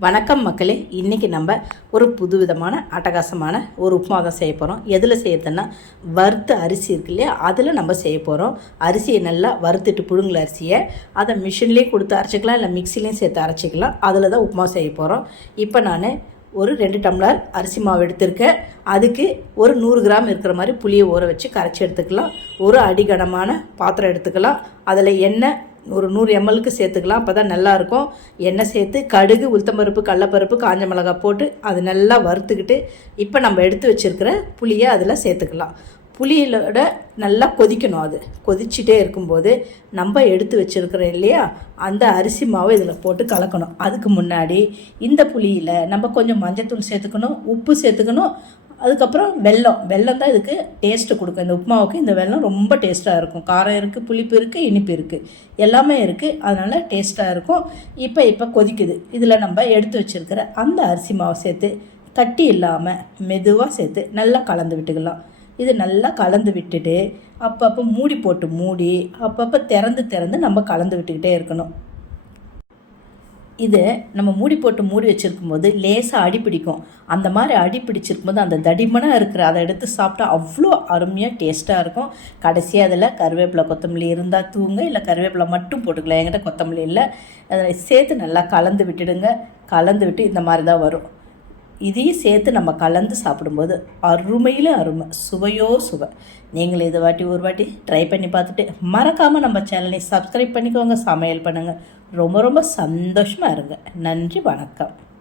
வணக்கம் மக்களே, இன்றைக்கி நம்ம ஒரு புதுவிதமான அட்டகாசமான ஒரு உப்புமா தான் செய்ய போகிறோம். எதில் செய்யறதுன்னா வறுத்த அரிசி இருக்கு இல்லையா, அதில் நம்ம செய்ய போகிறோம். அரிசியை நல்லா வறுத்துட்டு புழுங்கல் அரிசியை அதை மிஷின்லேயும் கொடுத்து அரைச்சிக்கலாம், இல்லை மிக்சிலையும் சேர்த்து அரைச்சிக்கலாம். அதில் தான் உப்புமா செய்ய போகிறோம். இப்போ நான் ஒரு 2 டம்ளர் அரிசி மாவு எடுத்திருக்கேன். அதுக்கு ஒரு 100 கிராம் இருக்கிற மாதிரி புளியை ஊற வச்சு கரைச்சி எடுத்துக்கலாம். ஒரு அடிகனமான பாத்திரம் எடுத்துக்கலாம். அதில் எண்ணெய் ஒரு 100 ml சேர்த்துக்கலாம். அப்போ தான் நல்லாயிருக்கும். எண்ணெய் சேர்த்து கடுகு, உளுத்தம்பருப்பு, கடலப்பருப்பு, காஞ்ச மிளகாய் போட்டு அது நல்லா வறுத்துக்கிட்டு இப்போ நம்ம எடுத்து வச்சுருக்கிற புளியை அதில் சேர்த்துக்கலாம். புளியோட நல்லா கொதிக்கணும். அது கொதிச்சுட்டே இருக்கும்போது நம்ம எடுத்து வச்சுருக்கிறோம் இல்லையா, அந்த அரிசி மாவை இதில் போட்டு கலக்கணும். அதுக்கு முன்னாடி இந்த புளியில் நம்ம கொஞ்சம் மஞ்சத்தூள் சேர்த்துக்கணும், உப்பு சேர்த்துக்கணும், அதுக்கப்புறம் வெல்லம் தான் இதுக்கு டேஸ்ட்டு கொடுக்கும். இந்த உப்புமாவுக்கு இந்த வெல்லம் ரொம்ப டேஸ்ட்டாக இருக்கும். காரம் இருக்குது, புளிப்பு இருக்குது, இனிப்பு இருக்குது, எல்லாமே இருக்குது. அதனால் டேஸ்ட்டாக இருக்கும். இப்போ கொதிக்குது. இதில் நம்ம எடுத்து வச்சுருக்கிற அந்த அரிசி மாவை சேர்த்து கட்டி இல்லாமல் மெதுவாக சேர்த்து நல்லா கலந்து விட்டுக்கலாம். இது நல்லா கலந்து விட்டுட்டு அப்பப்போ மூடி அப்பப்போ திறந்து நம்ம கலந்து விட்டுக்கிட்டே இருக்கணும். இது நம்ம மூடி வச்சுருக்கும் போது லேசாக அடி பிடிக்கும். அந்த மாதிரி அடி பிடிச்சிருக்கும் போது அந்த தடிமனாக இருக்கிற அதை எடுத்து சாப்பிட்டா அவ்வளோ அருமையாக டேஸ்ட்டாக இருக்கும். கடைசியாக அதில் கருவேப்பிலை, கொத்தமல்லி இருந்தால் தூங்க, இல்லை கருவேப்பிலை மட்டும் போட்டுக்கலாம். என்கிட்ட கொத்தமல்லி இல்லை. அதை சேர்த்து நல்லா கலந்து விட்டுடுங்க. கலந்து விட்டு இந்த மாதிரி தான் வரும். இதையும் சேர்த்து நம்ம கலந்து சாப்பிடும்போது அருமையில் அருமை, சுவையோ சுவை. நீங்களும் இதை ஒரு வாட்டி ட்ரை பண்ணி பார்த்துட்டு மறக்காமல் நம்ம சேனலை சப்ஸ்கிரைப் பண்ணிக்கோங்க. சமையல் பண்ணுங்கள். ரொம்ப ரொம்ப சந்தோஷமாக இருங்க. நன்றி, வணக்கம்.